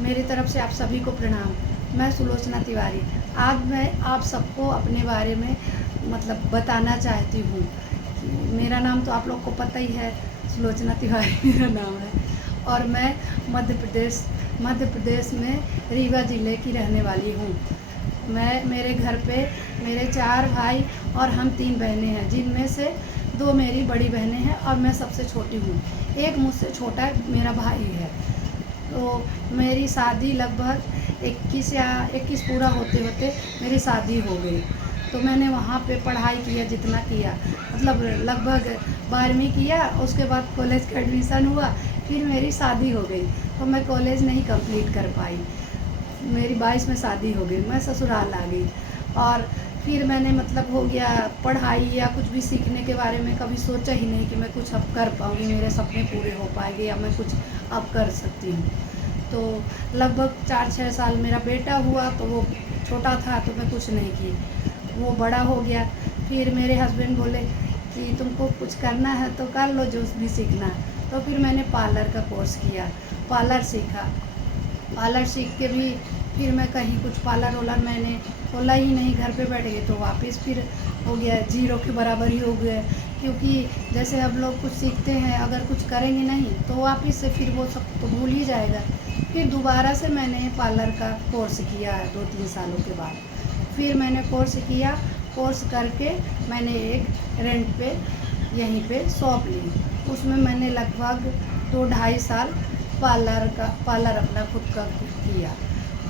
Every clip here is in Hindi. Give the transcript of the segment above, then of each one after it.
मेरी तरफ से आप सभी को प्रणाम। मैं सुलोचना तिवारी। आज मैं आप सबको अपने बारे में मतलब बताना चाहती हूँ। मेरा नाम तो आप लोग को पता ही है, सुलोचना तिवारी मेरा नाम है। और मैं मध्य प्रदेश में रीवा ज़िले की रहने वाली हूँ। मेरे घर पे मेरे 4 भाई और हम 3 बहनें हैं, जिनमें से 2 मेरी बड़ी बहनें हैं और मैं सबसे छोटी हूँ। एक मुझसे छोटा मेरा भाई है। तो मेरी शादी लगभग 21 पूरा होते होते मेरी शादी हो गई। तो मैंने वहाँ पे पढ़ाई किया जितना किया, मतलब लगभग 12वीं किया। उसके बाद कॉलेज का एडमिशन हुआ, फिर मेरी शादी हो गई। तो मैं कॉलेज नहीं कंप्लीट कर पाई। मेरी 22 में शादी हो गई, मैं ससुराल आ गई। और फिर मैंने मतलब हो गया पढ़ाई या कुछ भी सीखने के बारे में कभी सोचा ही नहीं कि मैं कुछ अब कर पाऊँगी, मेरे सपने पूरे हो पाएंगे या मैं कुछ अब कर सकती हूँ। तो लगभग 4-6 साल मेरा बेटा हुआ, तो वो छोटा था तो मैं कुछ नहीं की। वो बड़ा हो गया, फिर मेरे हस्बैंड बोले कि तुमको कुछ करना है तो कर लो, जो भी सीखना है। तो फिर मैंने पार्लर का कोर्स किया, पार्लर सीखा। पार्लर सीख के भी फिर मैं कहीं कुछ पार्लर वालर मैंने खोला ही नहीं, घर पे बैठ गए तो वापस फिर हो गया जीरो के बराबर ही हो गया। क्योंकि जैसे हम लोग कुछ सीखते हैं, अगर कुछ करेंगे नहीं तो वापस से फिर वो सब तो भूल ही जाएगा। फिर दोबारा से मैंने पार्लर का कोर्स किया 2-3 सालों के बाद। फिर मैंने कोर्स किया, कोर्स करके मैंने एक रेंट पे यहीं पे शॉप ली। उसमें मैंने लगभग 2-2.5 साल पार्लर अपना खुद का किया।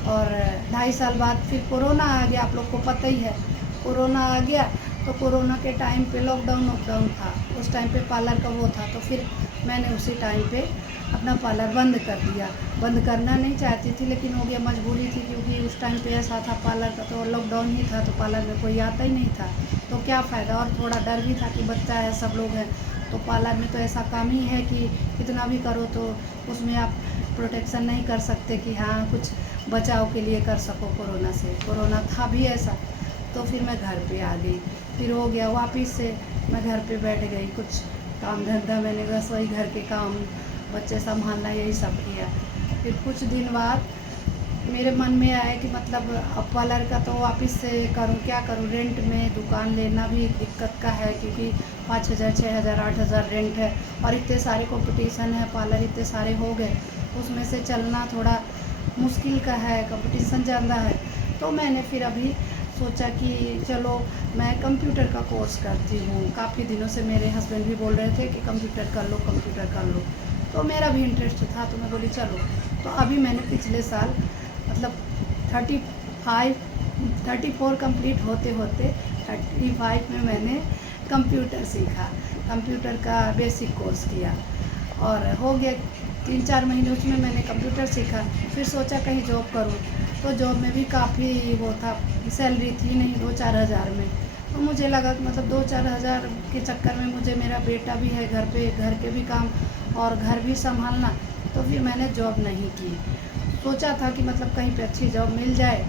और 2.5 साल बाद फिर कोरोना आ गया, आप लोग को पता ही है। कोरोना आ गया तो कोरोना के टाइम पे लॉकडाउन था, उस टाइम पे पार्लर का वो था। तो फिर मैंने उसी टाइम पे अपना पार्लर बंद कर दिया। बंद करना नहीं चाहती थी, लेकिन हो गया, मजबूरी थी। क्योंकि उस टाइम पे ऐसा था, पार्लर का तो लॉकडाउन ही था, तो पार्लर में कोई आता ही नहीं था, तो क्या फ़ायदा। और थोड़ा डर भी था कि बच्चा है, सब लोग हैं, तो पार्लर में तो ऐसा काम ही है कि कितना भी करो तो उसमें आप प्रोटेक्शन नहीं कर सकते कि हाँ कुछ बचाव के लिए कर सको कोरोना से। कोरोना था भी ऐसा। तो फिर मैं घर पे आ गई, फिर हो गया वापस से मैं घर पे बैठ गई। कुछ काम धंधा मैंने बस वही घर के काम, बच्चे संभालना, यही सब किया। फिर कुछ दिन बाद मेरे मन में आया कि मतलब अब पार्लर का तो वापस से करूँ, क्या करूँ। रेंट में दुकान लेना भी दिक्कत का है, क्योंकि 5,000 6,000 8,000 रेंट है और इतने सारे कंपटीशन है, पार्लर इतने सारे हो गए, उसमें से चलना थोड़ा मुश्किल का है, कंपटीशन ज़्यादा है। तो मैंने फिर अभी सोचा कि चलो मैं कंप्यूटर का कोर्स करती हूँ। काफ़ी दिनों से मेरे हस्बैंड भी बोल रहे थे कि कंप्यूटर कर लो, कंप्यूटर कर लो। तो मेरा भी इंटरेस्ट था, तो मैं बोली चलो। तो अभी मैंने पिछले साल मतलब 34 कंप्लीट होते होते 35 में मैंने कंप्यूटर सीखा। कंप्यूटर का बेसिक कोर्स किया और हो गया 3-4 महीने उसमें मैंने कंप्यूटर सीखा। फिर सोचा कहीं जॉब करूं, तो जॉब में भी काफ़ी वो था, सैलरी थी नहीं 2-4 हज़ार में। तो मुझे लगा कि मतलब 2-4 हज़ार के चक्कर में मुझे, मेरा बेटा भी है घर पे, घर के भी काम और घर भी संभालना, तो फिर मैंने जॉब नहीं की। सोचा था कि मतलब कहीं पे अच्छी जॉब मिल जाए,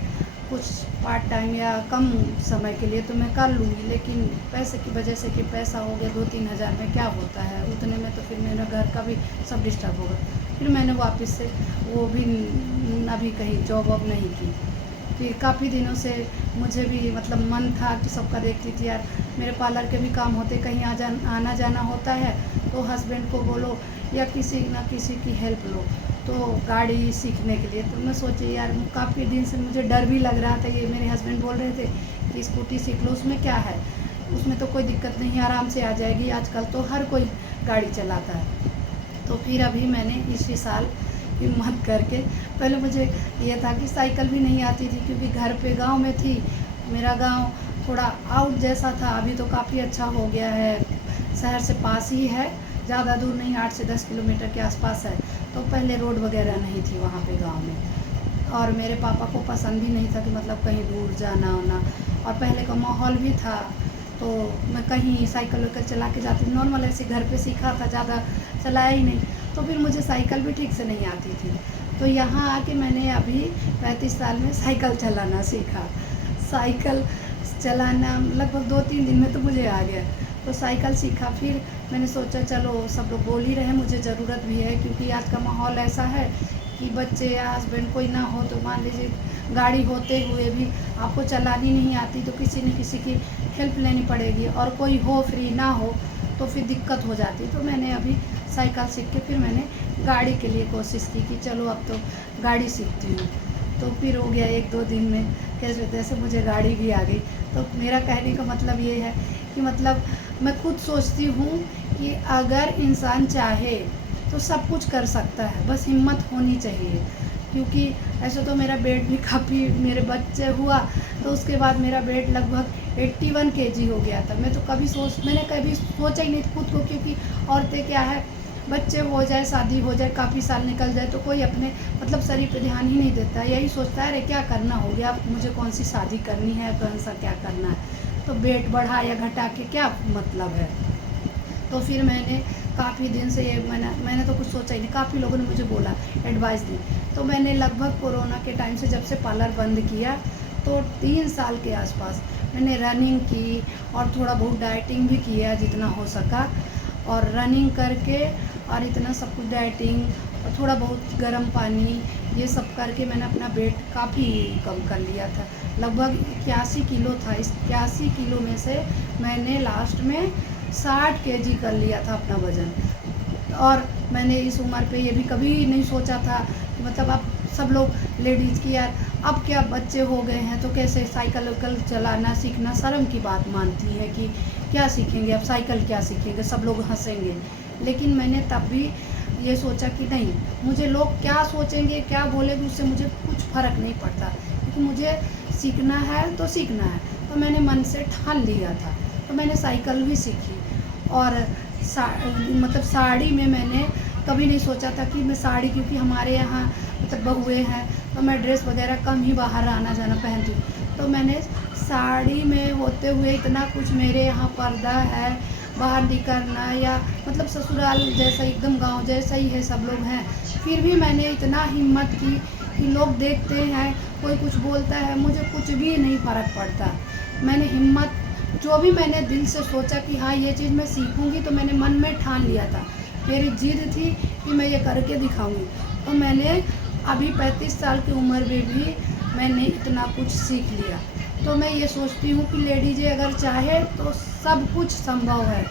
कुछ पार्ट टाइम या कम समय के लिए तो मैं कर लूँगी। लेकिन पैसे की वजह से कि पैसा हो गया 2-3 हज़ार में क्या होता है, उतने में तो फिर मेरा घर का भी सब डिस्टर्ब होगा। फिर मैंने वापस से वो भी अभी कहीं जॉब वॉब नहीं की। फिर काफ़ी दिनों से मुझे भी मतलब मन था कि सबका देखती थी यार, मेरे पार्लर के भी काम होते, कहीं आना जाना होता है तो हस्बैंड को बोलो या किसी ना किसी की हेल्प लो, तो गाड़ी सीखने के लिए। तो मैं सोची यार, काफ़ी दिन से मुझे डर भी लग रहा था। ये मेरे हस्बैंड बोल रहे थे कि स्कूटी सीख लो, उसमें क्या है, उसमें तो कोई दिक्कत नहीं है, आराम से आ जाएगी, आजकल तो हर कोई गाड़ी चलाता है। तो फिर अभी मैंने इसी साल हिम्मत करके, पहले मुझे ये था कि साइकिल भी नहीं आती थी, क्योंकि घर पे गांव में थी। मेरा गांव थोड़ा आउट जैसा था, अभी तो काफ़ी अच्छा हो गया है, शहर से पास ही है, ज़्यादा दूर नहीं, 8 से 10 किलोमीटर के आसपास है। तो पहले रोड वगैरह नहीं थी वहाँ पे गांव में, और मेरे पापा को पसंद भी नहीं था कि मतलब कहीं दूर जाना आना। और पहले का माहौल भी था, तो मैं कहीं साइकिल वाइकिल चला के जाती थी, नॉर्मल ऐसे घर पे सीखा था, ज़्यादा चलाया ही नहीं। तो फिर मुझे साइकिल भी ठीक से नहीं आती थी। तो यहाँ आके मैंने अभी 35 साल में साइकिल चलाना सीखा। साइकिल चलाना लगभग 2-3 दिन में तो मुझे आ गया। तो साइकिल सीखा। फिर मैंने सोचा चलो, सब लोग बोल ही रहे हैं, मुझे ज़रूरत भी है, क्योंकि आज का माहौल ऐसा है कि बच्चे या हस्बैंड कोई ना हो, तो मान लीजिए गाड़ी होते हुए भी आपको चलानी नहीं आती तो किसी न किसी की हेल्प लेनी पड़ेगी, और कोई हो फ्री ना हो तो फिर दिक्कत हो जाती। तो मैंने अभी साइकिल सीख के फिर मैंने गाड़ी के लिए कोशिश की कि चलो अब तो गाड़ी सीखती हूँ। तो फिर हो गया 1-2 दिन में कैसे तैसे मुझे गाड़ी भी आ गई। तो मेरा कहने का मतलब ये है कि मतलब मैं खुद सोचती हूँ कि अगर इंसान चाहे तो सब कुछ कर सकता है, बस हिम्मत होनी चाहिए। क्योंकि ऐसे तो मेरा वेट भी काफ़ी, मेरे बच्चे हुआ तो उसके बाद मेरा वेट लगभग 81 केजी हो गया था। मैंने कभी सोचा ही नहीं खुद को, क्योंकि औरतें क्या है, बच्चे हो जाए, शादी हो जाए, काफ़ी साल निकल जाए तो कोई अपने मतलब शरीर पे ध्यान ही नहीं देता, यही सोचता है अरे क्या करना हो गया, मुझे कौन सी शादी करनी है, कौन सा क्या करना है, तो वेट बढ़ा या घटा के क्या मतलब है। तो फिर मैंने काफ़ी दिन से ये मैंने तो कुछ सोचा ही नहीं, काफ़ी लोगों ने मुझे बोला, एडवाइस दी। तो मैंने लगभग कोरोना के टाइम से जब से पार्लर बंद किया तो 3 साल के आसपास मैंने रनिंग की और थोड़ा बहुत डाइटिंग भी किया जितना हो सका, और रनिंग करके और इतना सब कुछ डाइटिंग और थोड़ा बहुत गर्म पानी ये सब करके मैंने अपना वेट काफ़ी कम कर लिया था। लगभग 81 किलो था। इस 81 किलो में से मैंने लास्ट में 60 केजी कर लिया था अपना वज़न। और मैंने इस उम्र पे ये भी कभी नहीं सोचा था कि मतलब अब सब लोग लेडीज़ की यार अब क्या बच्चे हो गए हैं तो कैसे साइकिल वाइकल चलाना सीखना शर्म की बात मानती है कि क्या सीखेंगे, अब साइकिल क्या सीखेंगे, सब लोग हंसेंगे। लेकिन मैंने तब भी ये सोचा कि नहीं, मुझे लोग क्या सोचेंगे क्या बोलेंगे उससे मुझे कुछ फ़र्क नहीं पड़ता, क्योंकि मुझे सीखना है तो सीखना है। तो मैंने मन से ठान लिया था, तो मैंने साइकिल भी सीखी। और मतलब साड़ी में मैंने कभी नहीं सोचा था कि मैं साड़ी, क्योंकि हमारे यहाँ मतलब बहुएँ हैं तो मैं ड्रेस वगैरह कम ही बाहर आना जाना पहनती हूँ। तो मैंने साड़ी में होते हुए इतना कुछ मेरे यहाँ पर्दा है, बाहर निकलना या मतलब ससुराल जैसा एकदम गांव जैसा ही है, सब लोग हैं, फिर भी मैंने इतना हिम्मत की कि लोग देखते हैं, कोई कुछ बोलता है, मुझे कुछ भी नहीं फ़र्क पड़ता। मैंने हिम्मत, जो भी मैंने दिल से सोचा कि हाँ ये चीज़ मैं सीखूंगी, तो मैंने मन में ठान लिया था, मेरी जिद थी कि मैं ये करके दिखाऊंगी। तो मैंने अभी 35 साल की उम्र में भी मैंने इतना कुछ सीख लिया। तो मैं ये सोचती हूँ कि लेडीज़ें अगर चाहे तो सब कुछ संभव है।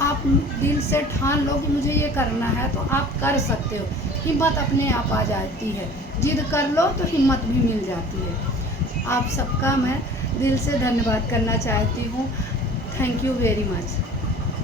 आप दिल से ठान लो कि मुझे ये करना है तो आप कर सकते हो, हिम्मत अपने आप आ जाती है, जिद कर लो तो हिम्मत भी मिल जाती है। आप सबका मैं दिल से धन्यवाद करना चाहती हूँ। Thank you very much.